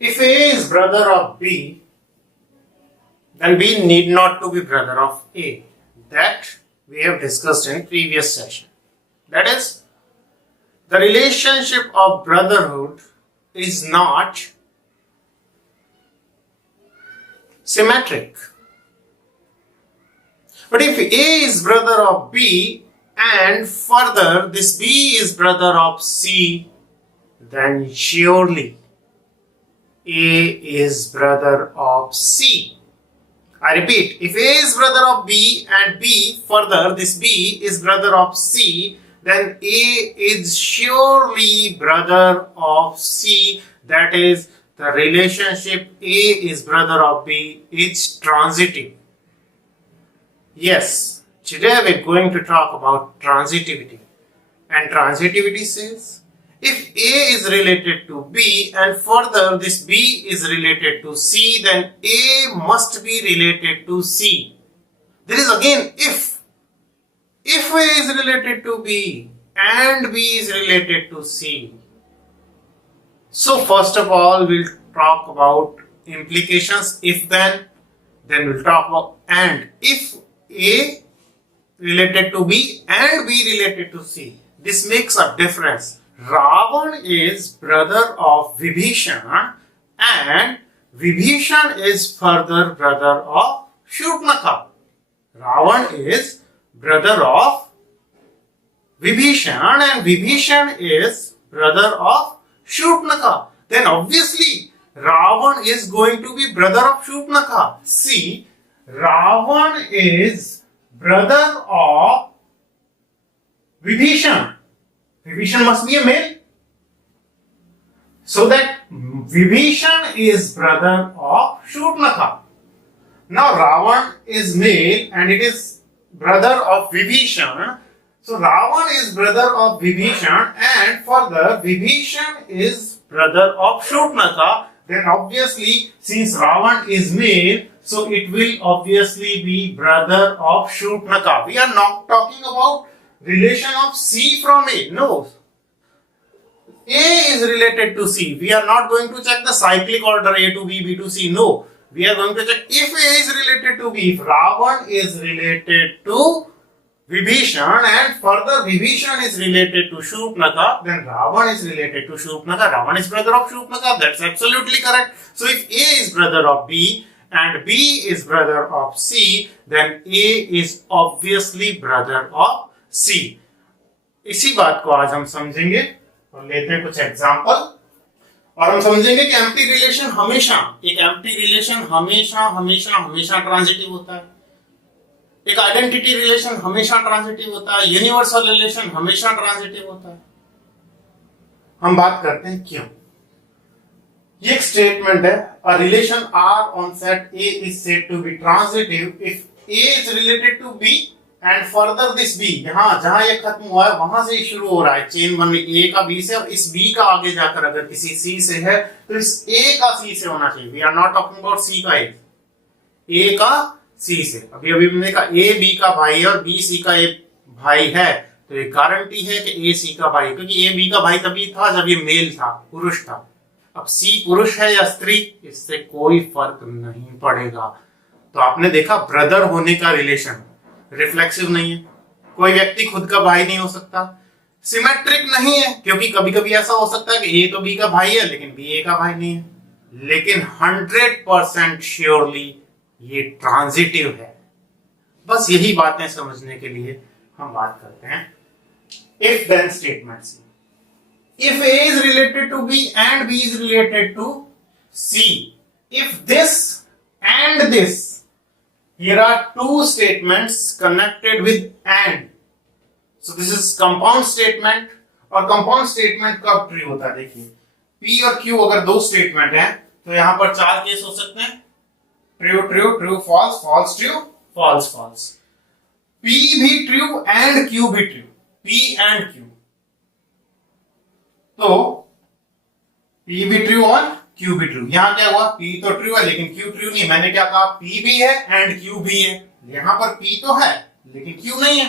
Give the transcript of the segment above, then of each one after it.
If A is brother of B, then B need not to be brother of A. That we have discussed in previous session. That is, the relationship of brotherhood is not symmetric. But if A is brother of B and further this B is brother of C, then surely A is brother of C. I repeat, if A is brother of B and B further this B is brother of C, then A is surely brother of C. That is, the relationship A is brother of B is transitive. Yes, today we are going to talk about transitivity. And transitivity says, if A is related to B and further this B is related to C, then A must be related to C. There is again if. If A is related to B and B is related to C. So first of all, we'll talk about implications. If then we'll talk about and. If A related to B and B related to C, this makes a difference. Ravan is brother of Vibhishan and Vibhishan is further brother of Shurpanakha. Ravan is brother of Vibhishan and Vibhishan is brother of Shurpanakha. Then obviously Ravan is going to be brother of Shurpanakha. See, Ravan is brother of Vibhishan. Vibhishan must be a male. So that Vibhishan is brother of Shurpanakha. Now Ravan is male and it is brother of Vibhishan. So Ravan is brother of Vibhishan and further Vibhishan is brother of Shurpanakha. Then obviously since Ravan is male, so it will obviously be brother of Shurpanakha. We are not talking about relation of C from A. No. A is related to C. We are not going to check the cyclic order A to B, B to C. No. We are going to check if A is related to B. If Ravan is related to Vibhishan and further Vibhishan is related to Shurpanakha, then Ravan is related to Shurpanakha. Ravan is brother of Shurpanakha. That's absolutely correct. So if A is brother of B and B is brother of C, then A is obviously brother of C. इसी बात को आज हम समझेंगे और लेते हैं कुछ एग्जांपल और हम समझेंगे कि एम्प्टी रिलेशन हमेशा एक एम्प्टी रिलेशन हमेशा ट्रांजिटिव होता है, एक आइडेंटिटी रिलेशन हमेशा ट्रांजिटिव होता है, यूनिवर्सल रिलेशन हमेशा ट्रांजिटिव होता है. हम बात करते हैं क्यों. ये एक स्टेटमेंट है, a relation R on set A is said to be transitive if A is related to B and further this B. यहां जहां ये खत्म हुआ है वहां से शुरू हो रहा है चेन वन में ए का बी से और इस बी का आगे जाकर अगर किसी सी से है तो इस ए का सी से होना चाहिए. We are not talking about C का ए का सी से. अभी हमने कहा ए बी का भाई है और बी सी का ए भाई है, तो ये गारंटी है कि ए सी का भाई, क्योंकि ए बी का भाई तभी था जब ये मेल था, पुरुष था. अब सी पुरुष है या स्त्री, इससे कोई फर्क नहीं पड़ेगा. तो आपने देखा ब्रदर होने का रिलेशन रिफ्लेक्सिव नहीं है. कोई व्यक्ति खुद का भाई नहीं हो सकता. सिमेट्रिक नहीं है क्योंकि कभी कभी ऐसा हो सकता है कि ए तो बी का भाई है लेकिन बी ए का भाई नहीं है. लेकिन 100% श्योरली ये ट्रांजिटिव है. बस यही बातें समझने के लिए हम बात करते हैं if then statements. If A is related to B and B is related to C, if this and this, here are two statements connected with and. So this is compound statement और compound statement कब true होता है. देखिए P और Q अगर दो statement हैं तो यहाँ पर चार केस हो सकते हैं. True true true false false true false false. P भी ट्रू एंड Q भी ट्रू. P and Q. तो P भी ट्रू और Q भी ट्रू. यहां क्या हुआ, P तो ट्रू है लेकिन Q ट्रू नहीं. मैंने क्या कहा, P भी है एंड Q भी है. यहां पर P तो है लेकिन Q नहीं है,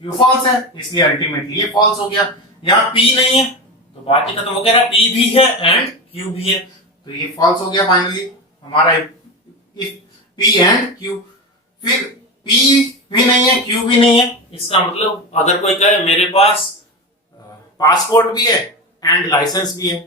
Q फॉल्स है, इसलिए अल्टीमेटली ये फॉल्स हो गया. यहां P नहीं है तो बात ही खत्म. वो कह रहा है P भी है एंड Q भी है. तो ये फॉल्स हो गया फाइनली हमारा इफ P एंड Q। फिर P भी नहीं है, Q भी नहीं है, इसका मतलब अगर कोई कहे मेरे पास पासपोर्ट भी है एंड लाइसेंस भी है।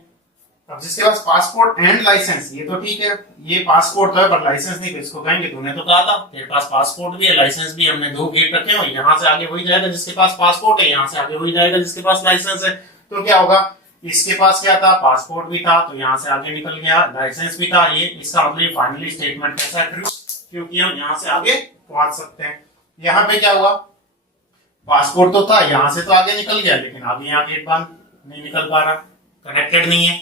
अब जिसके पास पासपोर्ट एंड लाइसेंस, ये तो ठीक है, ये पासपोर्ट तो है पर लाइसेंस नहीं, इसको कहेंगे तूने तो कहा था तेरे पास पासपोर्ट भी है लाइसेंस भी है, हमने दो गेट रखे हो, यहाँ से आगे वही जाएगा जिसके पास पासपोर्ट है, यहाँ से आगे वही जाएगा जिसके पास लाइसेंस है। तो क्या होगा, इसके पास क्या था, पासपोर्ट भी था तो यहाँ से आगे निकल गया, लाइसेंस भी था, ये इसका मतलब ये फाइनली स्टेटमेंट कैसा है, ट्रू, क्योंकि हम यहाँ से आगे पहुंच सकते हैं। यहाँ पे क्या हुआ, पासपोर्ट तो था, यहाँ से तो आगे निकल गया लेकिन आगे यहाँ गेट बंद नहीं निकल पा रहा, कनेक्टेड नहीं है।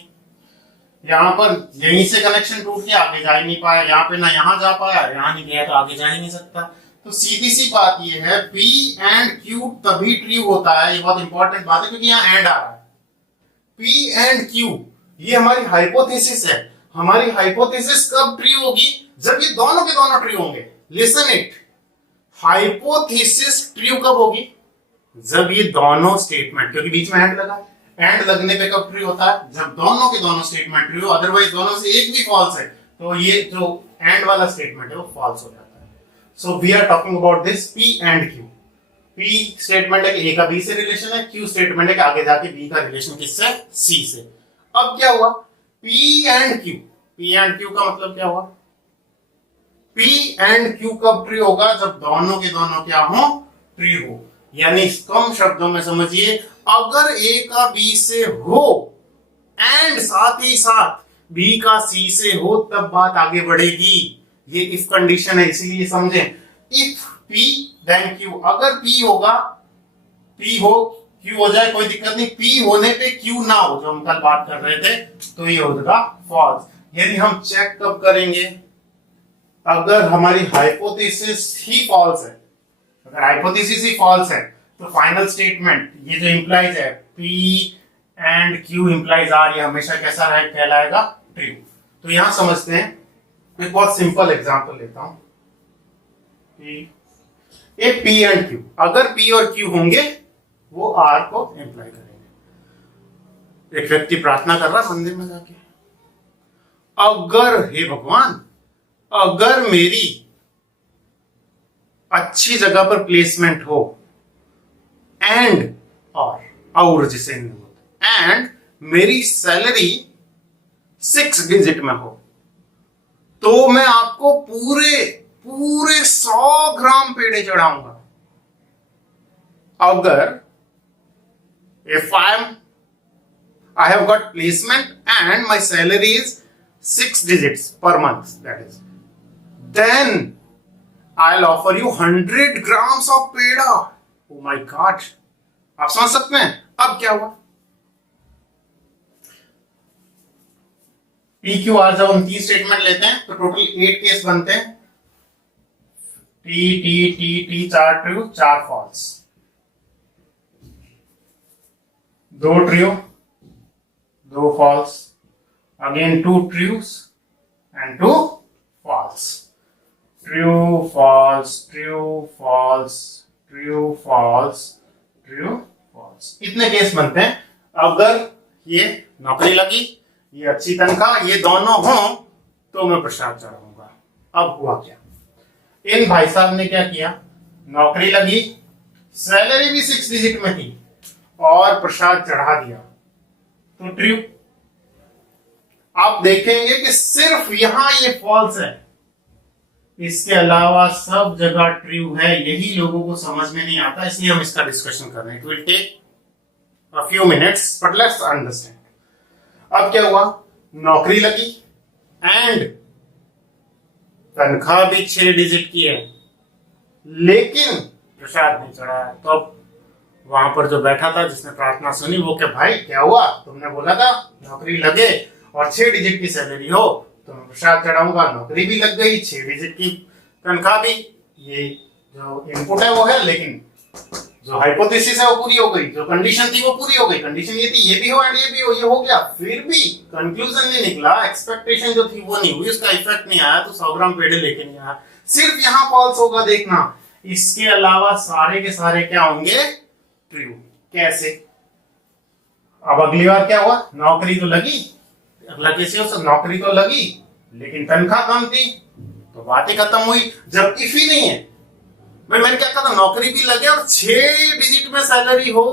यहाँ पर यहीं से कनेक्शन टूट गया, आगे जा ही नहीं पाया, यहाँ पे ना यहाँ जा पाया, यहाँ नहीं गया तो आगे जा ही नहीं सकता। तो सीधी सी बात ये है, P एंड Q तभी ट्रू होता है, ये बहुत इंपॉर्टेंट बात है क्योंकि यहाँ एंड आ रहा है। P एंड Q ये हमारी हाइपोथेसिस है, हमारी हाइपोथेसिस कब ट्रू होगी, जब ये दोनों के दोनों ट्रू होंगे। लिसन इट, हाइपोथेसिस ट्रू कब होगी, जब ये दोनों स्टेटमेंट, क्योंकि बीच में एंड लगा, एंड लगने पे कब ट्रू होता है, जब दोनों के दोनों स्टेटमेंट ट्रू हो, अदरवाइज दोनों से एक भी फॉल्स है तो ये जो एंड वाला स्टेटमेंट है वो फॉल्स हो जाता है। So we are talking about this P and Q। P statement है कि A का B से रिलेशन है, Q स्टेटमेंट है कि आगे जाके B का रिलेशन किससे, C से। अब क्या हुआ, P and Q, P and Q का मतलब क्या हुआ, P एंड Q कब ट्रू होगा, जब दोनों के दोनों क्या हो, ट्रू हो। यानी कम शब्दों में समझिए, अगर A का B से हो एंड साथ ही साथ B का C से हो तब बात आगे बढ़ेगी, ये इफ कंडीशन है इसीलिए समझें। इफ P देन Q, अगर P होगा, P हो Q हो जाए कोई दिक्कत नहीं, P होने पे Q ना हो जो हम कल बात कर रहे थे तो ये होगा फॉल्स। यानी हम चेक कब करेंगे, अगर हमारी हाइपोथेसिस ही फॉल्स है, अगर हाइपोथेसिस ही फॉल्स है तो फाइनल स्टेटमेंट ये जो इंप्लाइज है P and Q implies R, ये हमेशा कैसा रहे, कहलाएगा ट्रू। तो यहां समझते हैं, एक बहुत सिंपल एग्जांपल लेता हूं, एक P एंड Q, अगर P और Q होंगे वो R को इंप्लाई करेंगे। एक व्यक्ति प्रार्थना कर रहा मंदिर में जाके, अगर हे भगवान, अगर मेरी अच्छी जगह पर प्लेसमेंट हो एंड और जिसे एंड मेरी सैलरी 6 डिजिट में हो तो मैं आपको पूरे 100 ग्राम पेड़े चढ़ाऊंगा। अगर if I have got placement and my salary is 6 digits per month, that is, then I'll offer you 100 grams of peda. Oh my God, आप समझ सकते हैं। अब क्या हुआ, PQR जब हम 3 स्टेटमेंट लेते हैं तो टोटल 8 केस बनते हैं, T 4 true 4 false, 2 true 2 false, again 2 trues and 2 false, true false true false true false true false, इतने केस बनते हैं। अगर ये नौकरी लगी, ये अच्छी तनख्वाह, ये दोनों हो तो मैं प्रसाद चढ़ाऊंगा। अब हुआ क्या, इन भाई साहब ने क्या किया, नौकरी लगी, सैलरी भी 6 डिजिट में थी और प्रसाद चढ़ा दिया, तो ट्रू। आप देखेंगे कि सिर्फ यहां ये फॉल्स है, इसके अलावा सब जगह ट्रू है। यही लोगों को समझ में नहीं आता, इसलिए हम इसका डिस्कशन कर रहे हैं। It will take a few minutes but let's understand. अब क्या हुआ, नौकरी लगी एंड तनख्वाह भी 6 डिजिट की है लेकिन प्रसाद नहीं चढ़ा है। तो अब वहां पर जो बैठा था जिसने प्रार्थना सुनी वो क्या, भाई क्या हुआ, तुमने बोला था नौकरी लगे और 6 डिजिट की सैलरी हो तो मैं प्रसाद चढ़ाऊंगा, नौकरी भी लग गई, 6 डिजिट की तनख्वाह भी, ये जो इनपुट है वो है, लेकिन जो हाइपोथेसिस है वो पूरी हो गई, जो कंडीशन थी वो पूरी हो गई। कंडीशन ये थी ये भी हो एंड ये भी हो, ये हो गया, फिर भी कंक्लूजन नहीं निकला, एक्सपेक्टेशन जो थी वो नहीं हुई, उसका इफेक्ट नहीं आया, तो 100 ग्राम पेड़े लेके नहीं आया। सिर्फ यहाँ फॉल्स होगा देखना, इसके अलावा सारे के सारे क्या होंगे, ट्रू। कैसे, अब अगली बार क्या हुआ, नौकरी तो लगी, लगे से उस नौकरी तो लगी लेकिन तनख्वाह कम थी, तो बातें खत्म हुई। जब इफ ही नहीं है, भाई मैंने क्या कहा था, नौकरी भी लगे और 6 डिजिट में सैलरी हो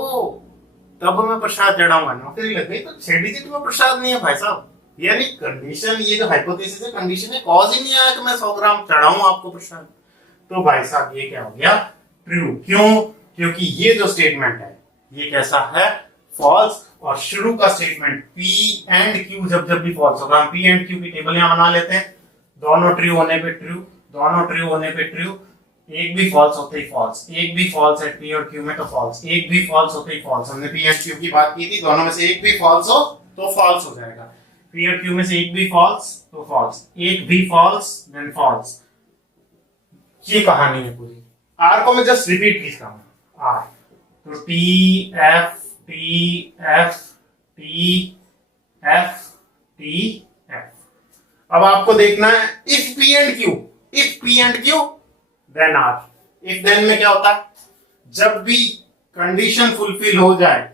तब मैं प्रसाद चढ़ाऊंगा। नौकरी लग गई तो 6 डिजिट में प्रसाद नहीं है भाई साहब, यानी कंडीशन, ये जो हाइपोथेसिस है कंडीशन है, कॉज ही नहीं आया कि मैं 100 ग्राम चढ़ाऊं आपको प्रसाद। तो भाई साहब ये क्या हो गया, ट्रू। क्यों? क्योंकि ये जो स्टेटमेंट है ये कैसा है, फॉल्स। और शुरू का स्टेटमेंट P एंड Q जब जब भी फॉल्स होगा, हम P एंड Q की टेबल यहां बना लेते हैं, दोनों ट्रू होने पे ट्रू, दोनों ट्रू होने पे ट्रू, एक भी फॉल्स होते ही फॉल्स, एक भी फॉल्स है P और Q में तो फॉल्स, एक भी फॉल्स होते ही फॉल्स। हमने P एंड Q की बात की थी, दोनों में से एक भी फॉल्स हो तो फॉल्स हो जाएगा। P और Q में से एक भी फॉल्स तो फॉल्स, एक भी फॉल्स देन फॉल्स। ये कहानी है पूरी। R को मैं जस्ट रिपीट लिखता हूं, R तो T F T F T F T F। अब आपको देखना है if P and Q, if P and Q then R। if then में क्या होता है, जब भी कंडीशन फुलफिल हो जाए,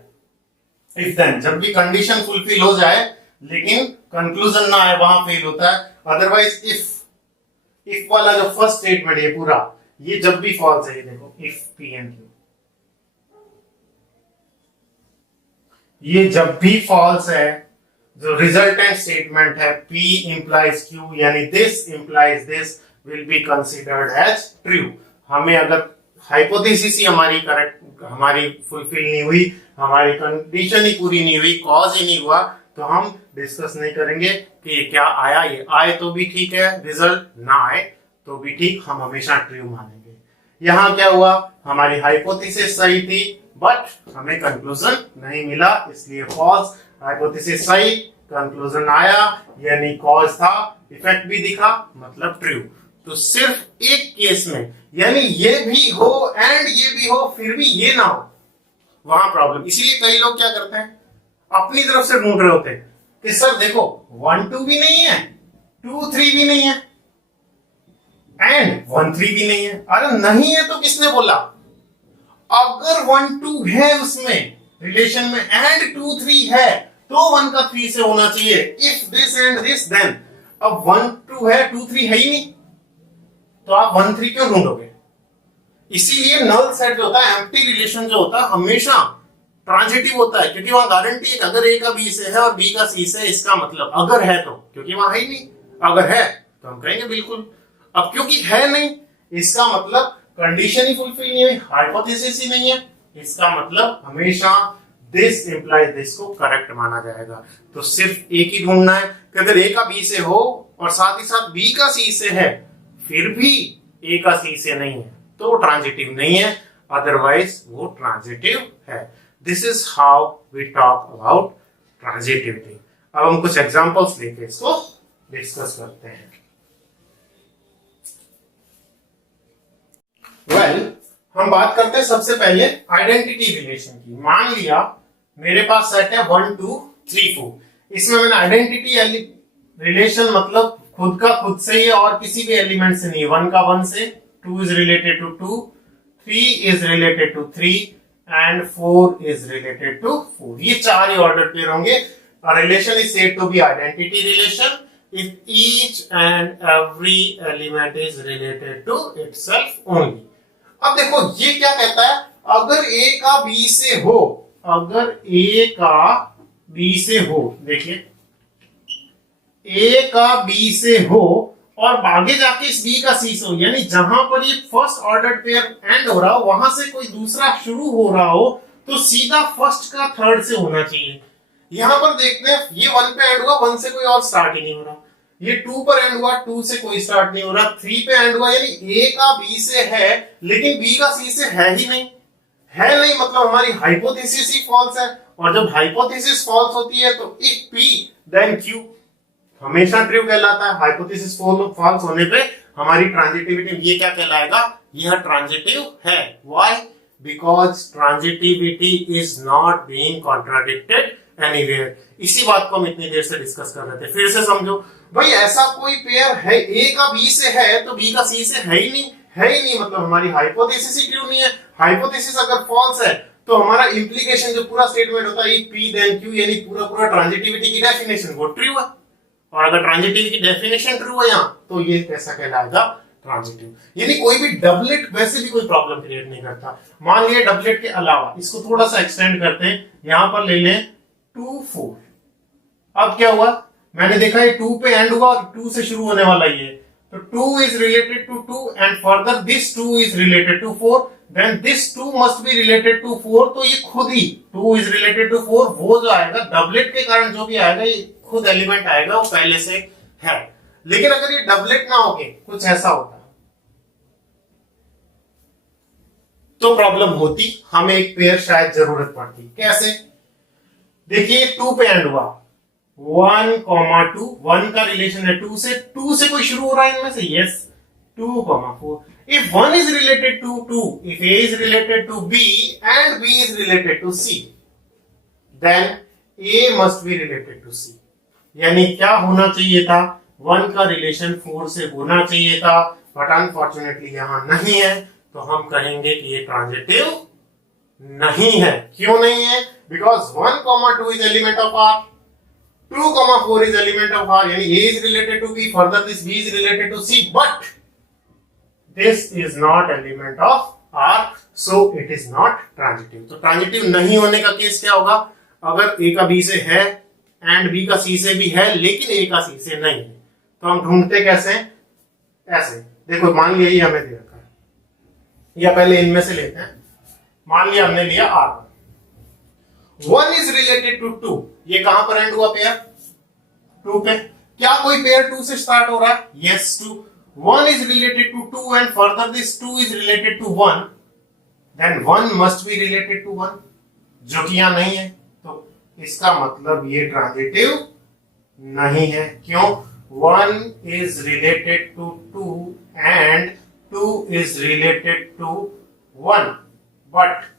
if then जब भी कंडीशन फुलफिल हो जाए लेकिन कंक्लूजन ना आए वहां फेल होता है। अदरवाइज if वाला जो फर्स्ट स्टेटमेंट है पूरा, ये जब भी फॉल्स है, ये देखो if P and Q, ये जब भी फॉल्स है, जो रिजल्टेंट स्टेटमेंट है P implies Q यानी this implies this will be considered as true। हमें अगर हाइपोथेसिस ही हमारी करेक्ट, हमारी फुलफिल नहीं हुई, हमारी कंडीशन ही पूरी नहीं हुई, कॉज ही नहीं हुआ, तो हम डिस्कस नहीं करेंगे कि ये क्या आया, ये आए तो भी ठीक है रिजल्ट, ना आए तो भी ठीक, हम हमेशा ट्रू मानेंगे। यहां क्या हुआ, हमारी हाइपोथेसिस सही थी बट हमें कंक्लूजन नहीं मिला, इसलिए फॉल्स। हाइपोथेसिस सही, कंक्लूजन आया यानी कॉज था, इफेक्ट भी दिखा, मतलब ट्रू। तो सिर्फ एक केस में, यानी ये भी हो एंड ये भी हो फिर भी ये ना हो, वहां प्रॉब्लम। इसीलिए कई लोग क्या करते हैं, अपनी तरफ से ढूंढ रहे होते हैं कि सर देखो 1 2 भी नहीं है, 2 3 भी नहीं है एंड 1 3 भी नहीं है। अरे नहीं है तो किसने बोला, अगर 1 2 है उसमें रिलेशन में एंड 2 3 है तो 1 का 3 से होना चाहिए, if this and this then. अब 1 2 है, 2 3 है ही नहीं, तो आप 1 3 क्यों ढूंढोगे। इसीलिए नल सेट जो होता है, एम्प्टी रिलेशन जो होता है, हमेशा ट्रांजिटिव होता है, क्योंकि वहां गारंटी है कि अगर ए का बी से है और बी का सी से, इसका मतलब अगर है तो, क्योंकि वहां है ही नहीं, अगर है तो हम कहेंगे बिल्कुल। अब क्योंकि है नहीं, इसका मतलब कंडीशन ही फुलफिल नहीं हुई, हाइपोथेसिस ही नहीं है, इसका मतलब हमेशा दिस इंप्लाइज दिस को करेक्ट माना जाएगा। तो सिर्फ एक ही ढूंढना है कि अगर ए का बी से हो और साथ ही साथ बी का सी से है, फिर भी ए का सी से नहीं है तो वो ट्रांजिटिव नहीं है, अदरवाइज वो ट्रांजिटिव है। This is how we talk about transitivity. अब हम कुछ एग्जांपल्स लेके इसको डिस्कस करते हैं। हम बात करते हैं सबसे पहले आइडेंटिटी रिलेशन की। मान लिया मेरे पास सेट है 1 2 3 4, इसमें मैंने आइडेंटिटी रिलेशन मतलब खुद का खुद से ही और किसी भी एलिमेंट से नहीं, 1 का 1 से, 2 is related to 2, 3 is related to 3 and 4 is related to 4। ये 4 ही ऑर्डर पेयर होंगे। Relation is said to be identity relation if each and every element is related to itself only। अब देखो ये क्या कहता है, अगर A का B से हो, अगर A का B से हो, देखिए A का B से हो और आगे जाके इस B का C से हो, यानी जहां पर ये फर्स्ट ऑर्डर पेयर एंड हो रहा हो वहां से कोई दूसरा शुरू हो रहा हो तो सीधा फर्स्ट का थर्ड से होना चाहिए। यहां पर देखते हैं ये 1 पे एंड हुआ, 1 से कोई और स्टार्ट ही नहीं हो रहा, ये 2 पर एंड हुआ, 2 से कोई स्टार्ट नहीं हो रहा, 3 पे एंड हुआ, यानी A का B से है लेकिन B का C से है ही नहीं। है नहीं मतलब हमारी हाइपोथेसिस ही फॉल्स है, और जब हाइपोथेसिस फॉल्स होती है तो if P then Q हमेशा ट्रू कहलाता है। हाइपोथेसिस फॉल्स होने पे हमारी ट्रांजिटिविटी, ये क्या कहलाएगा, यह ट्रांजिटिव है। Why? Because transitivity is not being contradicted anywhere. इसी बात को हम इतनी देर से डिस्कस कर रहे थे, फिर से समझो भाई, ऐसा कोई पेयर है A का B से है तो B का C से है ही नहीं, है ही नहीं मतलब हमारी हाइपोथेसिस ही ट्रू नहीं है। हाइपोथेसिस अगर फॉल्स है तो हमारा इम्प्लीकेशन जो पूरा स्टेटमेंट होता है P देन Q यानी पूरा पूरा ट्रांजिटिविटी की डेफिनेशन वो ट्रू है, और अगर ट्रांजिटिव की डेफिनेशन ट्रू है यहाँ तो ये कैसा कहलाएगा ट्रांजिटिव। यानी कोई भी डबलेट वैसे भी कोई प्रॉब्लम क्रिएट नहीं करता। मान लिया डबलेट के अलावा इसको थोड़ा सा एक्सटेंड करते हैं, यहां पर ले लें 2 4। अब क्या हुआ, मैंने देखा ये 2 पे एंड हुआ और 2 से शुरू होने वाला ये, तो 2 is related to 2 and further this 2 is related to 4, then this 2 must be related to 4। तो ये खुद ही 2 is related to 4 वो जो आएगा डबलेट के कारण जो भी आएगा ये खुद एलिमेंट आएगा, वो पहले से है। लेकिन अगर ये डबलेट ना होके कुछ ऐसा होता तो प्रॉब्लम होती, हमें एक पेयर शायद जरूरत पड़ती। कैसे, देखिए 2 पे एंड हुआ 1, 2, 1 का रिलेशन है 2 से कोई शुरू हो रहा है इनमें से, yes 2, 4। If 1 is related to 2, if A is related to B and B is related to C, then A must be related to C। यानी क्या होना चाहिए था, 1 का रिलेशन 4 से होना चाहिए था, बट अनफॉर्चुनेटली यहां नहीं है, तो हम कहेंगे कि ये ट्रांजिटिव नहीं है। क्यों नहीं है, because 1, 2 is element of R, 2, 4 is element of R, यानी A is related to B, further this B is related to C, but this is not element of R, so it is not transitive। तो transitive नहीं होने का case क्या होगा, अगर A का B से है एंड B का C से भी है लेकिन A का C से नहीं है, तो हम ढूंढते कैसे, ऐसे देखो, मान लिया ये हमें दे रखा है, या पहले इनमें से लेते हैं, मान लिया हमने लिया R, 1 is related to 2, ये कहां पर एंड हुआ पेयर, 2 पे। क्या कोई पेयर 2 से स्टार्ट हो रहा है, yes 2। 1 is related to 2 and further this 2 is related to 1, then 1 must be related to 1, जो कि यहां नहीं है, तो इसका मतलब ये ट्रांजिटिव नहीं है। क्यों, 1 is related to 2 and 2 is related to 1, but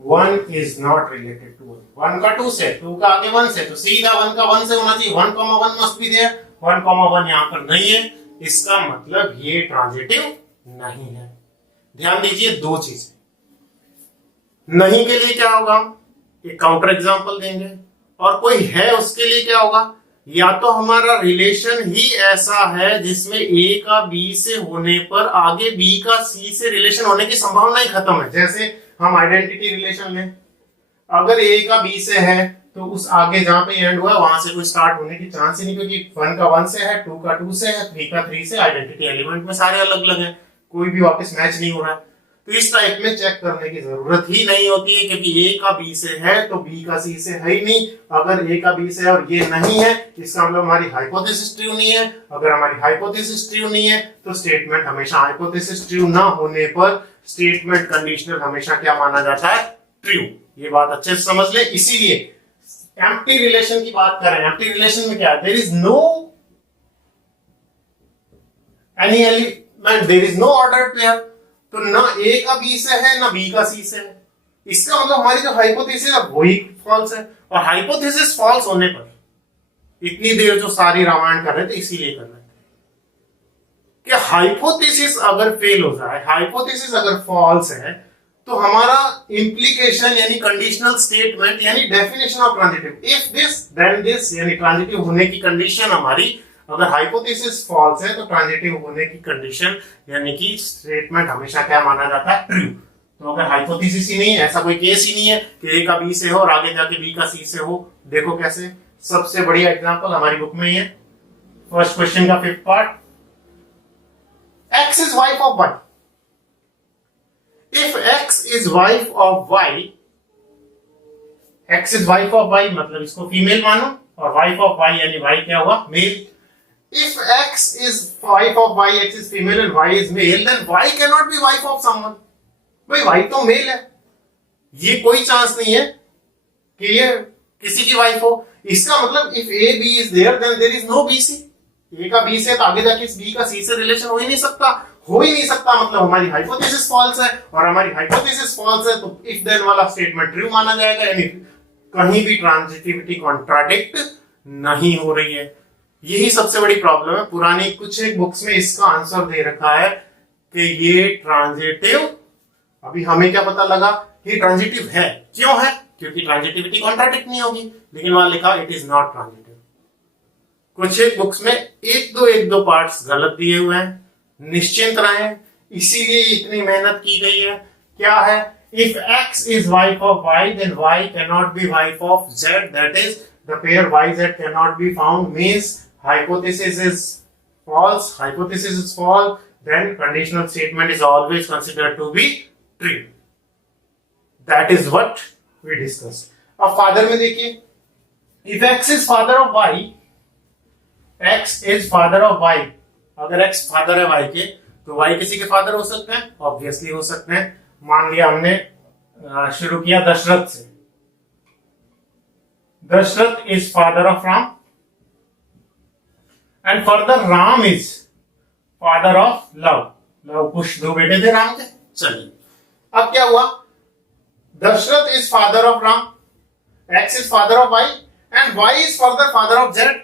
1 is not related to 1। 1 का 2 से, 2 का आगे 1 से, तो सीधा 1 का 1 से होना चाहिए, 1, 1 must be there, 1, 1 यहाँ पर नहीं है, इसका मतलब ये ट्रांजिटिव नहीं है। ध्यान दीजिए दो चीजें, नहीं के लिए क्या होगा, एक काउंटर एग्जांपल देंगे, और कोई है उसके लिए क्या होगा, या तो हमारा रिलेशन ही ऐसा है जिसमें A का B से होने पर आगे B का C से रिलेशन होने की संभावना ही खत्म है। जैसे हम आइडेंटिटी रिलेशन लें, अगर A का B से है तो उस आगे जहां पे एंड हुआ है वहां से कोई स्टार्ट होने की चांस ही नहीं, क्योंकि 1 का 1 से है, 2 का 2 से है, 3 का 3 से, आइडेंटिटी एलिमेंट में सारे अलग अलग हैं, कोई भी वापस मैच नहीं हो रहा है। तो इस टाइप में चेक करने की जरूरत ही नहीं होती है, क्योंकि A का B से है तो B का C से है ही नहीं। अगर A का B से है और ये नहीं है, इसका मतलब हमारी हाइपोथेसिस ट्रू नहीं है। अगर हमारी हाइपोथेसिस ट्रू नहीं है तो स्टेटमेंट हमेशा हाइपोथेसिस ट्रू ना होने पर स्टेटमेंट कंडीशनल हमेशा क्या माना जाता है, ट्रू। ये बात अच्छे से समझ ले। इसीलिए एम्प्टी रिलेशन की बात करें, एम्प्टी रिलेशन में क्या है, there is no any element, there is no order pair, तो ना A का B से है ना B का C से है। इसका मतलब हमारी जो हाइपोथेसिस है वही फॉल्स है, और हाइपोथेसिस फॉल्स होने पर इतनी देर जो सारी रामायण कर रहे थे इसीलिए कर रहे थे कि हाइपोथेसिस अगर फेल हो जाए, हाइपोथेसिस अगर फॉल्स है, तो हमारा इंप्लीकेशन यानी कंडीशनल स्टेटमेंट यानी definition of transitive, if this then this, यानी ट्रांजिटिव होने की कंडीशन हमारी, अगर हाइपोथेसिस फॉल्स है तो ट्रांजिटिव होने की कंडीशन यानी कि स्टेटमेंट हमेशा क्या माना जाता है, ट्रू। तो अगर हाइपोथेसिस ही नहीं है, ऐसा कोई केस ही नहीं है कि A का B से हो और आगे जाके B का C से हो। देखो कैसे, सबसे बढ़िया एग्जांपल हमारी बुक में ही है, फर्स्ट क्वेश्चन का 5th part, X is wife of Y। If X is wife of Y, X is wife of Y मतलब इसको फीमेल मानो, और wife of Y यानी Y क्या हुआ, mail. If X is wife of Y, X is female and Y is male, then Y cannot be wife of someone। भाई Y तो mail है, ये कोई चांस नहीं है कि ये किसी की वाइफ हो। इसका मतलब if A B is there, then there is no BC। A का B से तो आगे जाके इस B का C से रिलेशन हो ही नहीं सकता, मतलब हमारी हाइपोथेसिस फॉल्स है, और हमारी हाइपोथेसिस फॉल्स है तो इफ देन वाला स्टेटमेंट ट्रू माना जाएगा, यानी कहीं भी ट्रांजिटिविटी कॉन्ट्राडिक्ट नहीं हो रही है। यही सबसे बड़ी प्रॉब्लम है। पुरानी कुछ एक बुक्स में इसका आंसर दे रखा है कि ये ट्रांजिटिव, अभी हमें क्या पता लगा ये ट्रांजिटिव है। क्यों है? क्योंकि ट्रांजिटिविटी कॉन्ट्राडिक्ट नहीं होगी, लेकिन वहां लिखा इट इज नॉट ट्रांजिटिव। कुछ एक बुक्स में एक दो पार्ट्स गलत दिए हुए हैं, निश्चिंत रहें, इसीलिए इतनी मेहनत की गई है। क्या है? If x is wife of y, then y cannot be wife of z, that is the pair yz cannot be found, means hypothesis is false. Hypothesis is false, then conditional statement is always considered to be true. That is what we discussed. अब father में देखिए, if x is father of y, x is father of y, अगर x father है y के, तो y किसी के father हो सकते हैं? ऑब्वियसली हो सकते हैं। मान लिया हमने शुरू किया दशरथ से, Dashrath is father of Ram and further Ram is father of Luv. Luv Kush दो बेटे थे राम के। चलिए, अब क्या हुआ? Dashrath is father of Ram, X is father of Y and Y is further father of Z.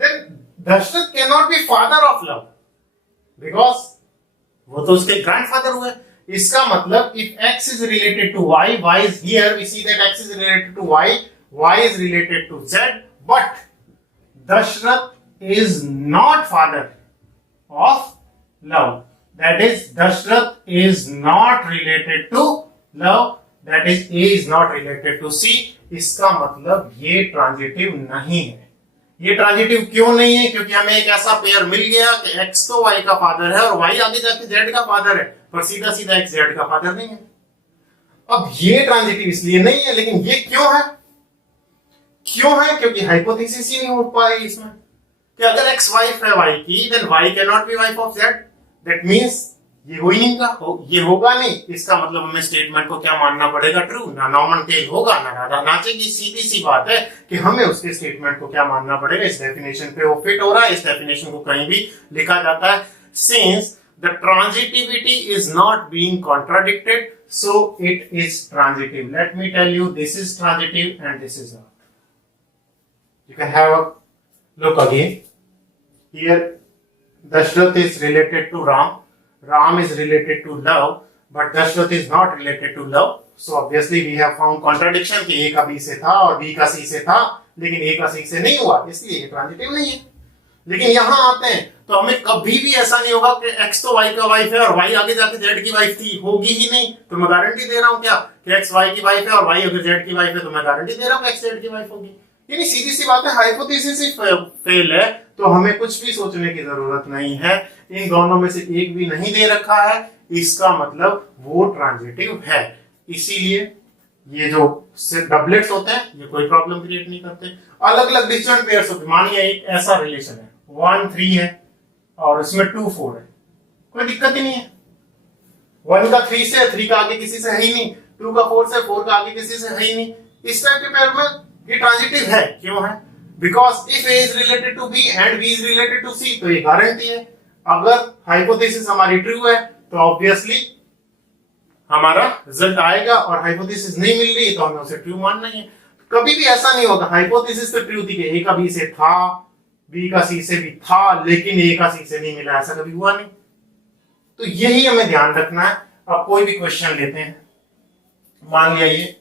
Then Dashrath can not be father of Luv because वो तो उसके ग्रैंडफादर हुए। इसका मतलब if x is related to y, y is here, we see that x is related to y, y is related to z, but Dashrath is not father of love. That is, Dashrath is not related to love. That is, A is not related to C. इसका मतलब ये transitive नहीं है। ये transitive क्यों नहीं है? क्योंकि हमें एक ऐसा पेयर मिल गया कि x तो y का फादर है और y आगे जाके z का फादर है, पर सीधा सीधा x z का फादर नहीं है। अब ये ट्रांजिटिव इसलिए नहीं है, लेकिन ये क्यों है? क्यों है? क्योंकि हाइपोथेसिस ही नहीं हो पाई इसमें कि अगर x वाइफ है y की, then y can not be wife of z। That means ये हो ही नहीं का, ये होगा नहीं। इसका मतलब हमें स्टेटमेंट को क्या मानना पड़ेगा? ट्रू। ना नॉर्मन टेल होगा, ना राधा नाचेगी। सीधी सी बात है कि हमें उसके स्टेटमेंट को क्या मानना पड़ेगा? इस डेफिनेशन पे वो फिट हो रहा है। इस डेफिनेशन को कहीं भी लिखा जाता है, since the transitivity is not being contradicted, so it is transitive. Let me tell you, this is transitive and this is not. You can have a look again. Here Dasharath is related to Ram, Ram is related to love, but Dashrath is not related to love. So obviously we have found contradiction कि A का B से था और B का C से था, लेकिन A का C से नहीं हुआ, इसलिए ये ट्रांजिटिव नहीं है। लेकिन यहाँ आते हैं तो हमें कभी भी ऐसा नहीं होगा कि X तो Y का वाइफ है और Y आगे जाके Z की वाइफ थी, होगी ही नहीं। तो मैं गारंटी दे रहा हूँ क्या कि X Y की वाइफ है और Y अगर Z की वाइफ है, तो मैं गारंटी दे रहा हूँ X Z की वाइफ होगी। यानी सीधी सी बात है, हाइपोथेसिस ही फेल है, तो हमें कुछ भी सोचने की जरूरत नहीं है। इन दोनों में से एक भी नहीं दे रखा है, इसका मतलब वो ट्रांजिटिव है। इसीलिए ये जो डबलेट्स होते हैं ये कोई प्रॉब्लम क्रिएट नहीं करते। अलग अलग डिस्टेंट पेयर्स होते हैं, मानिए एक ऐसा रिलेशन है 1 3 है और इसमें 2 4 है, कोई दिक्कत ही नहीं है। 1 का 3 से, 3 का आगे किसी से है ही नहीं, 2 का 4 से, 4 का आगे किसी से है ही नहीं। इस टाइप के पेयर में ये ट्रांजिटिव है। क्यों है? Because if A is related to B and B is related to C, तो ये गारंटी है। अगर हाइपोथेसिस हमारी ट्रू है तो ऑब्वियसली हमारा रिजल्ट आएगा, और हाइपोथेसिस नहीं मिल रही तो हमें उसे ट्रू मानना है। कभी भी ऐसा नहीं होगा, हाइपोथेसिस तो ट्रू थी कि A का B से था, B का C से भी था, लेकिन A का C से नहीं मिला, ऐसा कभी हुआ नहीं। तो यही हमें ध्यान रखना है। अब कोई भी क्वेश्चन लेते हैं, मान लिया ये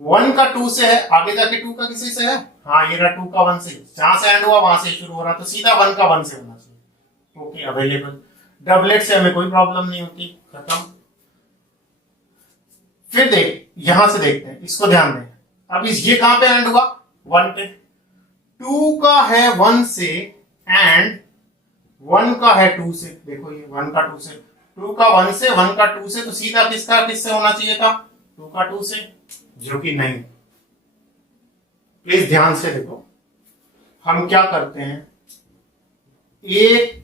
1 का 2 से है, आगे जाके 2 का किसी से है, हाँ ये रहा 2 का 1 से, जहां से एंड हुआ वहां से शुरू हो रहा, तो सीधा 1 का 1 से होना चाहिए। Okay, available. डबलेट से हमें कोई प्रॉब्लम नहीं होती, खत्म। फिर देख, यहां से देखते हैं, इसको ध्यान दें। अब इस ये कहां पे एंड हुआ? 1 पे। 2 का है 1 से एंड 1 का है 2 से। देखो ये 1 का 2 से, 2 का 1 से, 1 का 2 से, तो सीधा किससे होना चाहिए था? 2 का 2 से, जो कि नहीं। प्लीज ध्यान से देखो, हम क्या करते हैं, एक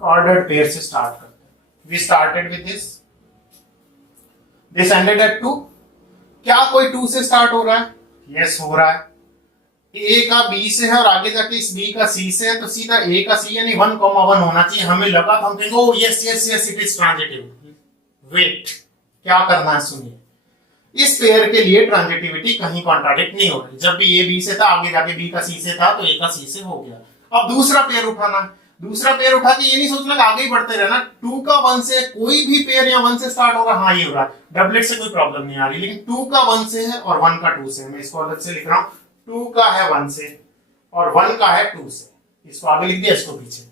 ऑर्डर्ड पेयर से स्टार्ट करते हैं। We started with this ended at 2। क्या कोई 2 से स्टार्ट हो रहा है? यस, हो रहा है। A का B से है और आगे जाके इस B का C से है, तो सीधा A का C यानी 1,1 होना चाहिए। हमें लगा तो हम कहेंगे oh yes yes yes it is transitive. Wait, क्या करना है सुनिए। इस पेयर के लिए ट्रांजिटिविटी कहीं कॉन्ट्राडिक्ट नहीं हो रही। जब भी A B से था, आगे जाके B का C से था, तो A का C से हो गया। अब दूसरा पेयर उठाना है। दूसरा पेयर उठा के ये नहीं सोचना कि आगे ही बढ़ते रहना, 2 का 1 से कोई भी पेयर या 1 से स्टार्ट हो रहा है, हाँ ये हो रहा है, डबलेट से कोई प्रॉब्लम नहीं आ रही, लेकिन 2 का 1 से है और 1 का 2 से, मैं इसको अलग से लिख रहा हूं, 2 का है 1 से और 1 का है 2 से, इसको आगे लिख दिया, इसको पीछे।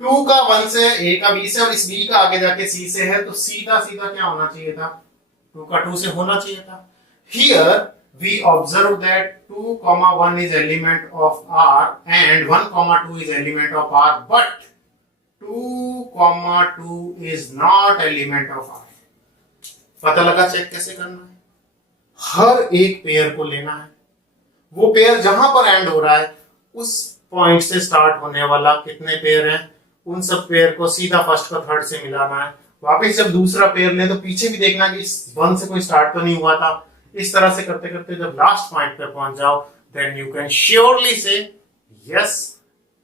2 का 1 से, A का B से और इस B का आगे जाके C से है, तो सीधा सीधा क्या होना चाहिए था, 2 का 2 से होना चाहिए था। Here we observe that 2, 1 is element of R and 1, 2 is element of R, but 2, 2 is not element of R. पता लगा चेक कैसे करना है? हर एक पेयर को लेना है, वो पेयर जहां पर एंड हो रहा है उस पॉइंट से स्टार्ट होने वाला कितने पेयर हैं, उन सब पेयर को सीधा फर्स्ट का थर्ड से मिलाना है। वापस जब दूसरा पेयर ले तो पीछे भी देखना कि इस 1 से कोई स्टार्ट तो नहीं हुआ था। इस तरह से करते करते जब लास्ट पॉइंट पे पहुंच जाओ, then you can surely say yes.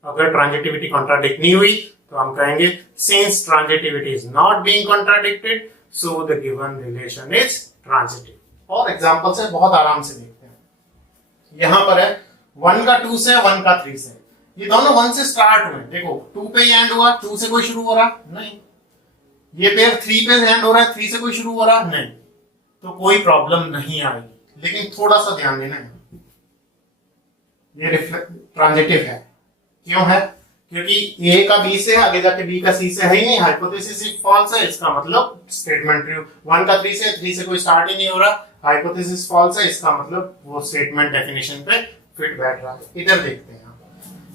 अगर ट्रांजिटिविटी कॉन्ट्राडिक्ट नहीं हुई तो हम कहेंगे since transitivity is not being contradicted so the given relation is transitive. और एग्जांपल से बहुत आराम से देखते हैं। यहां पर है 1 का 2 से, 1 का 3 से, ये दोनों 1 से स्टार्ट हुए, देखो 2 पे एंड हुआ, 2 से कोई शुरू हो रहा नहीं, ये पेयर 3 पे एंड हो रहा है, 3 से कोई शुरू हो रहा नहीं, तो कोई प्रॉब्लम नहीं आएगी। लेकिन थोड़ा सा ध्यान देना है, ये ट्रांजिटिव है। क्यों है? क्योंकि A का B से आगे जाके B का C से है ही नहीं, हाइपोथेसिस फॉल्स है, इसका मतलब स्टेटमेंट ट्रू। 1 का 3 से कोई स्टार्ट ही नहीं हो रहा, हाइपोथेसिस फॉल्स है, इसका मतलब वो स्टेटमेंट डेफिनेशन पे फिट बैठ रहा है। इधर देखते हैं,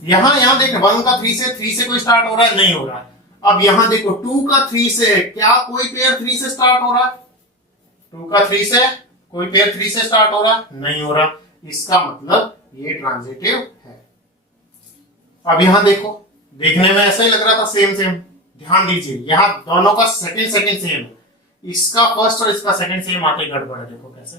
यहां देख 1 का 3 से कोई स्टार्ट हो रहा है, नहीं हो रहा है। अब यहां देखो 2 का 3 से, क्या कोई पेयर 3 से स्टार्ट हो रहा है? 2 का 3 से कोई पेयर 3 से स्टार्ट हो रहा है, नहीं हो रहा, इसका मतलब ये ट्रांजिटिव है। अब यहां देखो, देखने में ऐसा ही लग रहा था सेम, ध्यान दीजिए यहां दोनों का सेकंड सेम है, इसका फर्स्ट और इसका सेकंड सेम आके गड़बड़ है। देखो कैसे,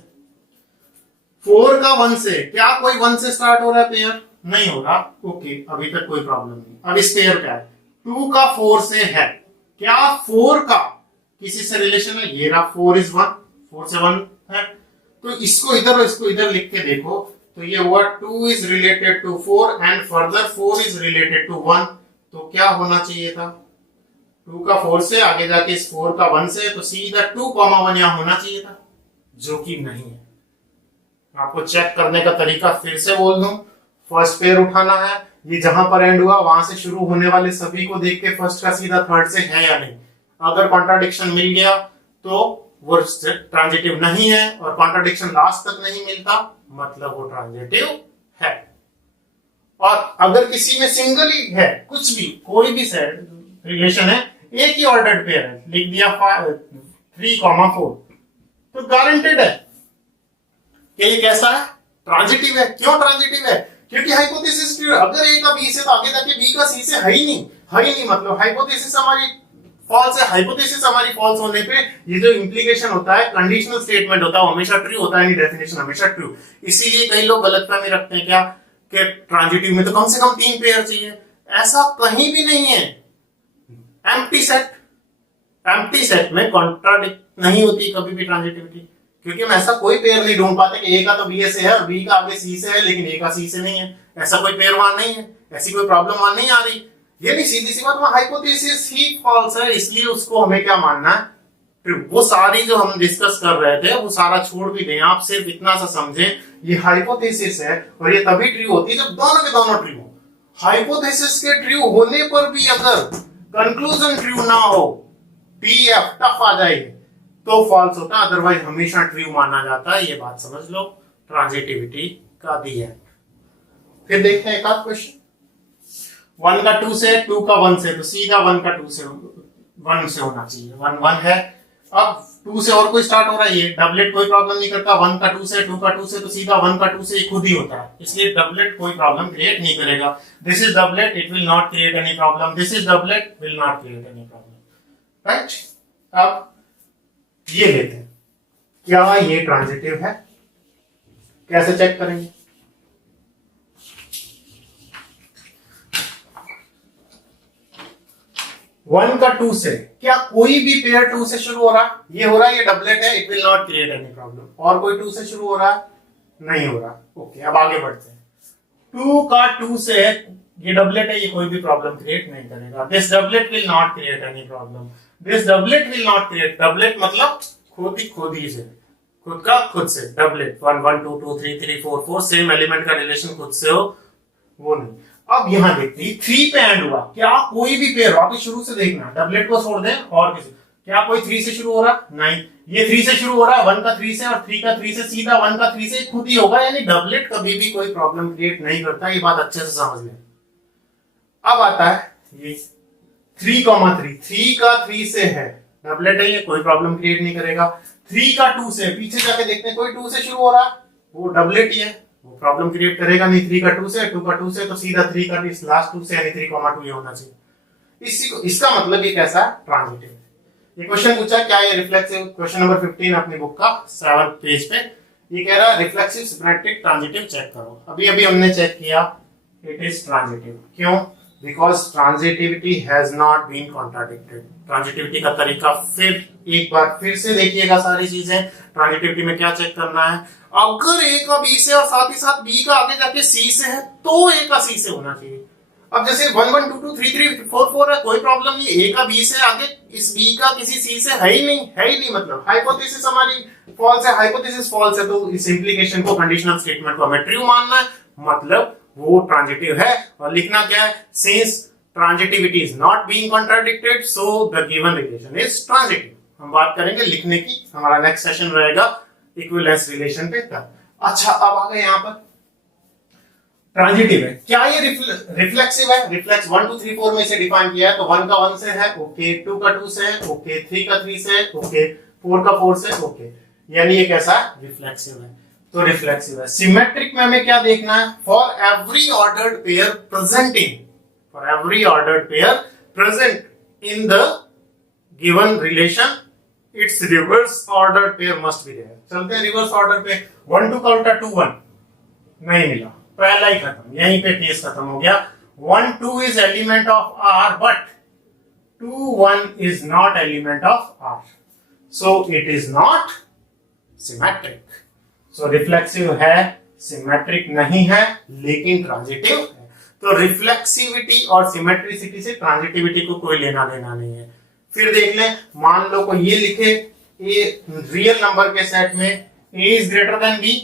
4 का 1 से, क्या कोई 1 से स्टार्ट हो रहा है पेयर? नहीं हो रहा, ओके, अभी तक कोई प्रॉब्लम नहीं। अब इस पेयर का है 2 का 4 से है, क्या 4 का किसी से रिलेशन है? ये रहा 4 is 1, 4 से 1 है, तो इसको इधर और इसको इधर लिख के देखो तो ये हुआ 2 is related to 4 and further 4 is related to 1, तो क्या होना चाहिए था? 2 का 4 से आगे जाके इस 4 का 1 से, तो सीधा 2, 1 यहां होना चाहिए था, जो कि नहीं है। आपको चेक करने का तरीका फिर से बोल दूं, फर्स्ट पेयर उठाना है, ये जहां पर एंड हुआ वहां से शुरू होने वाले सभी को देख के फर्स्ट का सीधा थर्ड से है या नहीं। अगर कॉन्ट्राडिक्शन मिल गया तो वो ट्रांजिटिव नहीं है, और कॉन्ट्राडिक्शन लास्ट तक नहीं मिलता मतलब वो ट्रांजिटिव है। और अगर किसी में सिंगल ही है, कुछ भी कोई भी रिलेशन है, एक ही ऑर्डर्ड पेयर है, लिख दिया 3, 4, तो गारंटेड है कि ये कैसा है? ट्रांजिटिव है। क्यों ट्रांजिटिव है? क्योंकि हाइपोथेसिस ट्रू। अगर A का B से तो आगे जाके B का C से है ही नहीं, मतलब हाइपोथेसिस हमारी फॉल्स है। हाइपोथेसिस हमारी फॉल्स होने पे ये जो इंप्लीकेशन होता है, कंडीशनल स्टेटमेंट होता है, हमेशा ट्रू होता है, डेफिनेशन हमेशा ट्रू। इसीलिए कई लोग गलतफहमी रखते हैं क्या कि ट्रांजिटिव में तो कम से कम 3 पेयर चाहिए, ऐसा कहीं भी नहीं है। एम्प्टी सेट में कॉन्ट्राडिक्ट नहीं होती कभी भी ट्रांजिटिविटी, क्योंकि हम ऐसा कोई पेयर नहीं ढूंढ पाते कि A का तो B से है और B का आगे C से है लेकिन A का C से नहीं है, ऐसा कोई पेयर वहां नहीं है, ऐसी कोई प्रॉब्लम वहां नहीं आ रही। ये भी सीधी सी बात, वहां हाइपोथेसिस ही फॉल्स है, इसलिए उसको हमें क्या मानना है? वो सारी जो हम डिस्कस कर रहे थे वो सारा छोड़ भी दें, आप सिर्फ इतना सा समझें ये हाइपोथेसिस है और ये तभी ट्रू होती है जब दोनों के दोनों ट्रू हो। हाइपोथेसिस के ट्रू होने पर भी अगर कंक्लूजन ट्रू ना हो, TF टफ आ जाए तो फॉल्स होता है, अदरवाइज हमेशा ट्रू माना जाता है। ये बात समझ लो ट्रांजिटिविटी का दी है। फिर देखते हैं एक आध क्वेश्चन। 1 का 2 से, 2 का 1 से, तो सीधा 1 का 2 से 1 से होना चाहिए, 1 1 है। अब 2 से और कोई स्टार्ट हो रहा है, ये डबलेट कोई प्रॉब्लम नहीं करता। 1 का 2 से, 2 का 2 से, तो सीधा 1 का 2 से खुद ही होता है, इसलिए डबलेट कोई प्रॉब्लम क्रिएट नहीं करेगा। This is doublet, it will not create any problem, this is doublet, will not create any problem, right. अब ये लेते हैं, क्या ये ट्रांजिटिव है? कैसे चेक करेंगे? वन का 2 से, क्या कोई भी पेयर 2 से शुरू हो रहा? ये हो रहा है, ये डबलेट है, it will not create any problem. और कोई 2 से शुरू हो रहा? नहीं हो रहा, ओके। अब आगे बढ़ते हैं। 2 का 2 से ये डबलेट है, ये कोई भी प्रॉब्लम क्रिएट नहीं करेगा। This doublet will not create any problem, this doublet will not create, doublet मतलब खुद ही से, खुद से डबलेट 1 1 2 2 3 3 4 4 सेम एलिमेंट का रिलेशन खुद से हो, वो नहीं। अब यहां देखते हैं 3 पे एंड हुआ, क्या कोई भी पेयर हो, अभी शुरू से देखना, डबलेट को छोड़ दें और किसी, क्या कोई 3 से शुरू हो रहा? नहीं, ये 3 से शुरू हो रहा है, 1 का 3 से और 3 का 3 से, सीधा 1 का 3 से खुद ही होगा, यानी डबलेट कभी भी कोई प्रॉब्लम क्रिएट नहीं करता, ये बात अच्छे से समझ लें। अब आता है ये 3,3, 3 का 3 से है, डबलेट है, ये कोई प्रॉब्लम क्रिएट नहीं करेगा। 3 का 2 से, पीछे जाके देखते हैं कोई 2 से शुरू हो रहा, वो डबलेट ही है, वो प्रॉब्लम क्रिएट करेगा नहीं। 3 का 2 से, 2 का 2 से, तो सीधा 3 का लास्ट 2 से, यानी 3,2 ये होना चाहिए। इसी को, इसका मतलब ये कैसा है? ट्रांजिटिव। ये क्वेश्चन पूछा, क्या ये रिफ्लेक्सिव, क्वेश्चन नंबर 15 अपनी बुक का 7 पेज पे, ये कह रहा है रिफ्लेक्सिव सिमेट्रिक ट्रांजिटिव चेक करो। अभी अभी हमने चेक किया, इट इज ट्रांजिटिव। क्यों? Because transitivity has not been contradicted. Transitivity का तरीका फिर एक बार फिर से देखिएगा सारी चीजें। ट्रांजिटिविटी में क्या चेक करना है? अगर ए का बी से और साथ ही साथ बी का आगे जाके सी से है, तो ए का सी से होना चाहिए। अब जैसे 1 1 2 2 3 3 4 4 है, कोई प्रॉब्लम नहीं, ए का बी से आगे इस बी का किसी सी से है ही नहीं, मतलब हाइपोथेसिस हमारी फॉल्स है, हाइपोथेसिस फॉल्स है, तो इस इंप्लीकेशन को, कंडीशनल स्टेटमेंट को हमें ट्रू मानना है, मतलब वो ट्रांजिटिव है। और लिखना क्या है? Since transitivity is not being contradicted, so the given relation is transitive. हम बात करेंगे लिखने की, हमारा नेक्स्ट सेशन रहेगा इक्विवेलेंस रिलेशन पे। अच्छा, अब आ गए यहाँ पर ट्रांजिटिव है, क्या ये रिफ्लेक्सिव है? रिफ्लेक्स 1 2 3 4 में से डिफाइन किया है, तो 1 का 1 से है, ओके, 2 का 2 से है, ओके, 3 का 3 से है, ओके, 4 का 4 से, ओके, यानी ये कैसा है? रिफ्लेक्सिव है। तो रिफ्लेक्सिव है। सिमेट्रिक में हमें क्या देखना है? For every ordered pair presenting, for every ordered pair present in the given relation, its reverse ordered pair must be there. चलते हैं रिवर्स ऑर्डर पे। 1 2 का उल्टा 2 1 नहीं मिला, पहला ही खत्म, यहीं पे केस खत्म हो गया। 1 2 is element of R, but 2 1 is not element of R, so it is not symmetric. So reflexive है, सिमेट्रिक नहीं है, लेकिन ट्रांजिटिव है। तो रिफ्लेक्सिविटी और सिमेट्रिसिटी से ट्रांजिटिविटी को कोई लेना देना नहीं है। फिर देख लें, मान लो कोई ये लिखे, ए रियल नंबर के सेट में ए इज ग्रेटर देन बी,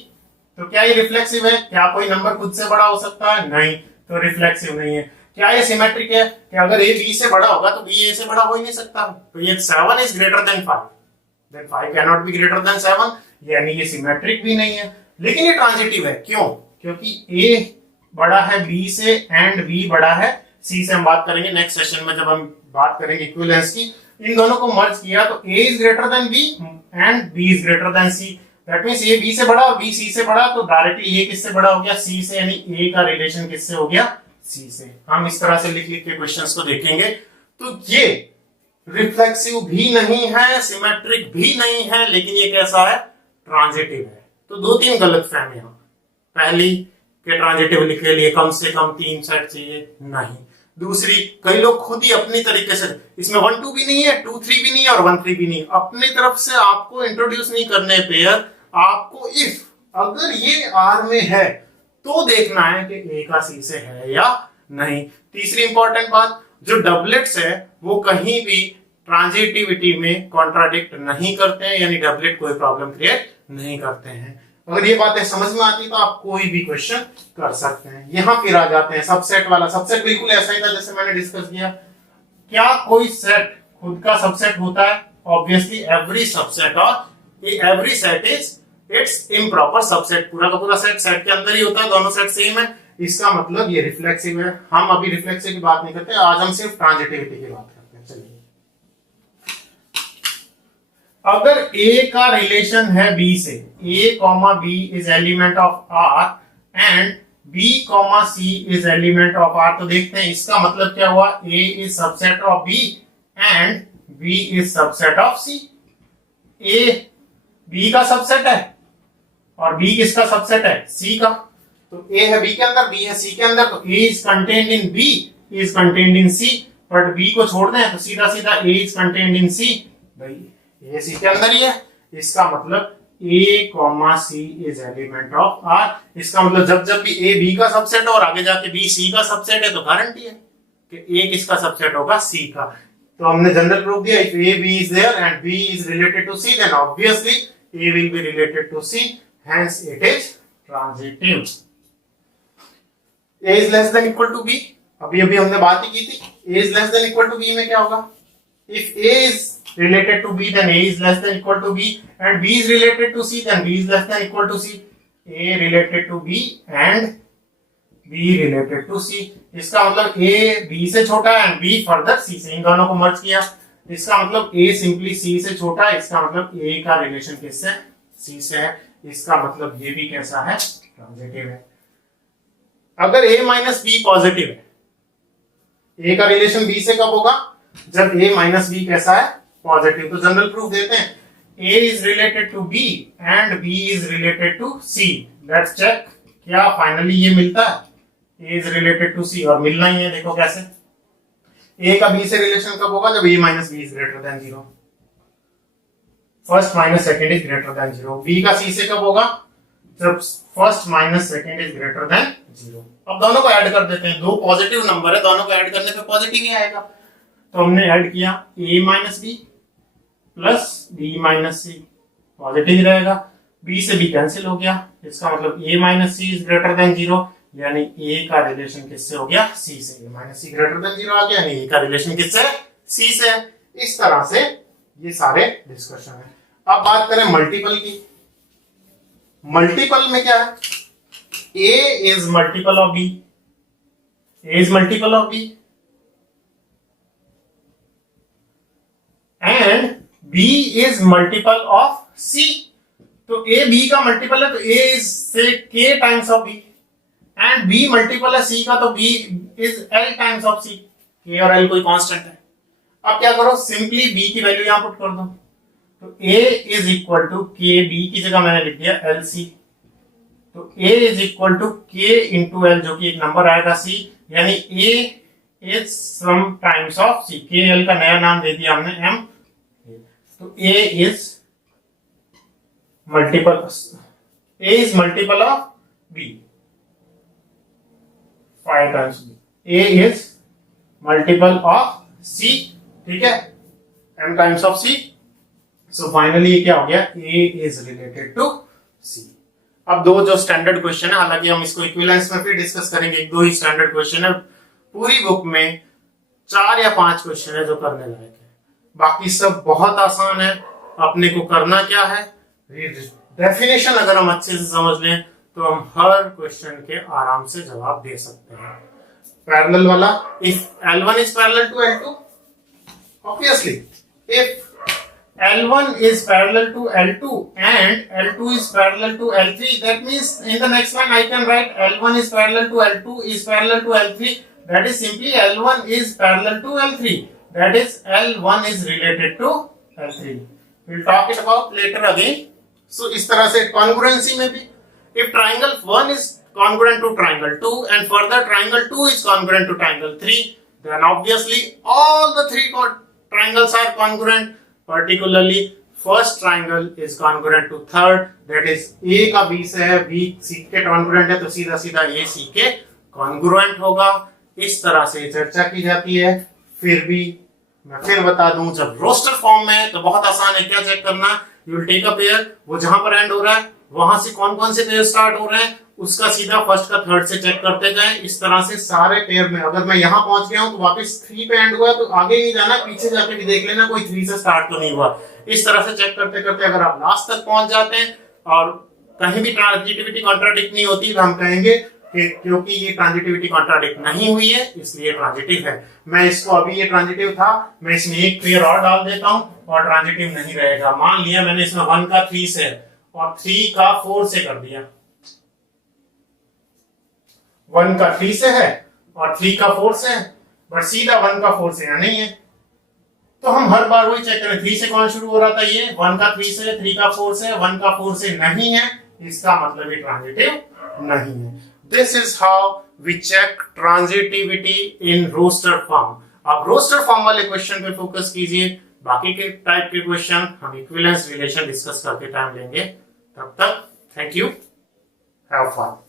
तो क्या ये रिफ्लेक्सिव है? क्या कोई नंबर खुद से बड़ा हो सकता है? नहीं, तो रिफ्लेक्सिव नहीं है। क्या ये सिमेट्रिक है कि अगर ए बी से बड़ा होगा तो बी ए से बड़ा हो ही नहीं सकता? तो ये 7 is greater than 5, then 5 can not be greater than 7, यानी ये सिमेट्रिक भी नहीं है, लेकिन ये ट्रांजिटिव है। क्यों? क्योंकि ए बड़ा है बी से एंड बी बड़ा है सी से। हम बात करेंगे नेक्स्ट सेशन में, जब हम बात करेंगे इक्विवेलेंस की। इन दोनों को मर्ज किया तो A is greater than B and B is greater than C, that means A B से बड़ा और बी सी से बड़ा, तो डायरेक्टली ए किससे बड़ा हो गया? सी से, यानी ए का रिलेशन किससे हो गया? सी से। हम इस तरह से लिख लिख के क्वेश्चंस को देखेंगे। तो ये रिफ्लेक्सिव भी नहीं है, सिमेट्रिक भी नहीं है, लेकिन ये कैसा है? ट्रांजिटिव है। तो 2-3 गलतफहमियां। पहली कि ट्रांजिटिव लिखने के लिए कम से कम 3 सेट चाहिए, नहीं। दूसरी, कई लोग खुद ही अपनी तरीके से, इसमें 1 2 भी नहीं है, 2 3 भी नहीं है और 1 3 भी नहीं है, अपनी तरफ से आपको इंट्रोड्यूस नहीं करने पेयर। आपको इफ अगर ये आर में है तो देखना है कि ए का सी से है या नहीं। तीसरी इंपॉर्टेंट बात, जो डबलेट्स है वो कहीं भी ट्रांजिटिविटी में कॉन्ट्राडिक्ट नहीं करते हैं, यानी डबलेट कोई प्रॉब्लम क्रिएट नहीं करते हैं। अगर ये बातें समझ में आती तो आप कोई भी क्वेश्चन कर सकते हैं। यहां फिर आ जाते हैं सबसेट वाला। सबसेट बिल्कुल ऐसा ही था जैसे मैंने डिस्कस किया। क्या कोई सेट खुद का सबसेट होता है? ऑब्वियसली एवरी सबसेट और every set is it's improper subset. पूरा का पूरा सेट सेट के अंदर ही होता है, दोनों सेट सेम है, इसका मतलब ये रिफ्लेक्सिव है। हम अभी रिफ्लेक्सिव की बात नहीं करते, आज हम सिर्फ ट्रांजिटिविटी की बात करते हैं। चलिए, अगर A का रिलेशन है B से, A, B is element of R and B, C is element of R, तो देखते हैं इसका मतलब क्या हुआ? A is subset of B and B is subset of C। A B का सबसेट है और B किसका सबसेट है? C का। तो A है B के अंदर, B है C के अंदर, तो A is contained in B, is contained in C, but B को छोड़ दें तो सीधा सीधा A is contained in C। भाई ये सी के अंदर ही है, इसका मतलब A, C is element of R। इसका मतलब जब जब भी A B का सबसेट और आगे जाके B C का सबसेट है तो गारंटी है कि A किसका सबसेट होगा, C का। तो हमने जनरल प्रूफ दिया, if A B is there and B is related to C, then obviously A will be related to C, hence it is transitive। A is less than equal to B, अभी अभी हमने बात ही की थी, A is less than equal to B में क्या होगा, if A is related to B then A is less than equal to B, and B is related to C then B is less than equal to C। A related to B and B related to C, इसका मतलब A B से छोटा है and B further C से, इन दोनों को merge किया, इसका मतलब A सिंपली C से छोटा है, इसका मतलब A का रिलेशन किससे, C से है, इसका मतलब ये भी कैसा है, ट्रांजिटिव है। अगर A माइनस B पॉजिटिव है, A का रिलेशन B से कब होगा, जब A माइनस B कैसा है, पॉजिटिव। तो जनरल प्रूफ देते हैं, A is related to B and B is related to C। Let's check, क्या फाइनली ये मिलता है, A is related to C, और मिलना ही है, देखो कैसे, A का B से रिलेशन कब होगा, जब A minus B is greater than 0, first minus second is greater then 0। B का C से कब होगा, जब first minus second is greater then 0। अब दोनों को ऐड कर देते हैं, दो पॉजिटिव नंबर है, दोनों को ऐड करने पे पॉजिटिव ही आएगा। तो हमने ऐड किया A minus B plus B minus C, positive रहेगा, B से B कैंसिल हो गया, इसका मतलब A minus C is greater then 0, यानी A का रिलेशन किससे हो गया, C से। A minus C greater than 0 आ गया, यानी A का रिलेशन किससे, C से। इस तरह से ये सारे डिस्कशन है। अब बात करें मल्टीपल की, मल्टीपल में क्या है, A is multiple of B, A is multiple of B and B is multiple of C। तो A B का मल्टीपल है तो A is say K times of B and B multiple है C का तो B is L times of C। K और L कोई constant है। अब क्या करो, सिंपली B की वैल्यू यहां पुट कर दो, तो A इज इक्वल टू के, B की जगह मैंने लिख दिया LC, तो A is equal to K into L, जो कि एक नंबर आएगा C, यानी A is some times of C। K L का नया नाम दे दिया हमने M, तो A is multiple of B 5 times B। A is multiple of C, ठीक है, M times of C। So finally क्या हो गया, A is related to C। अब दो जो स्टैंडर्ड क्वेश्चन है, हालांकि हम इसको इक्विवेलेंस में फिर डिस्कस करेंगे, एक दो ही स्टैंडर्ड क्वेश्चन है, पूरी बुक में 4 या 5 क्वेश्चन है जो करने लायक है, बाकी सब बहुत आसान है। अपने को करना क्या है, डेफिनेशन अगर हम अच्छे से समझ लें तो हम हर क्वेश्चन के आराम से जवाब दे सकते हैं। पैरेलल वाला, if L1 is parallel to L2, obviously if L1 is parallel to L2 and L2 is parallel to L3, that means in the next line I can write L1 is parallel to L2 is parallel to L3, that is simply L1 is parallel to L3, that is L1 is related to L3। we'll talk it about later again। so इस तरह से congruency में भी, if triangle 1 is congruent to triangle 2 and further triangle 2 is congruent to triangle 3, then obviously all the 3 triangles are congruent, particularly first triangle is congruent to third, that is A का B से है, B C के congruent है, तो सीधा सीधा A C के congruent होगा। इस तरह से चर्चा की जाती है। फिर भी मैं फिर बता दूं, जब रोस्टर फॉर्म में है तो बहुत आसान है, क्या चेक करना, you will take a pair, वो जहां पर एंड हो रहा है वहां से कौन कौन से पेयर स्टार्ट हो रहे हैं उसका सीधा फर्स्ट का थर्ड से चेक करते जाएं। इस तरह से सारे पेयर में अगर मैं यहां पहुंच गया हूं तो वापस 3 पे एंड हुआ तो आगे नहीं जाना, पीछे जाके भी देख लेना कोई 3 से स्टार्ट तो नहीं हुआ। इस तरह से चेक करते करते अगर आप लास्ट तक पहुंच जाते हैं और कहीं भी ट्रांजिटिविटी कॉन्ट्राडिक्ट नहीं होती तो हम कहेंगे कि क्योंकि ये ट्रांजिटिविटी कॉन्ट्राडिक्ट नहीं हुई है इसलिए ट्रांजिटिव है। मैं इसको, अभी ये ट्रांजिटिव था, मैं इसमें एक पेयर और डाल देता हूं और ट्रांजिटिव नहीं रहेगा। मान लिया मैंने इसमें 1 का 3 से और 3 का 4 से कर दिया, 1 का 3 से है और 3 का 4 से है, बट सीधा 1 का 4 से नहीं है, तो हम हर बार वही चेक करें 3 से कौन शुरू हो रहा था, ये 1 का 3 से, 3 का 4 से, 1 का 4 से नहीं है, इसका मतलब ये ट्रांजिटिव नहीं है। This is how we check transitivity in roster form. आप रोस्टर फॉर्म वाले क्वेश्चन पे फोकस कीजिए, बाकी के टाइप के क्वेश्चन हम इक्विवेलेंस रिलेशन डिस्कस करके टाइम लेंगे। तब तक थैंक यू, हैव फन।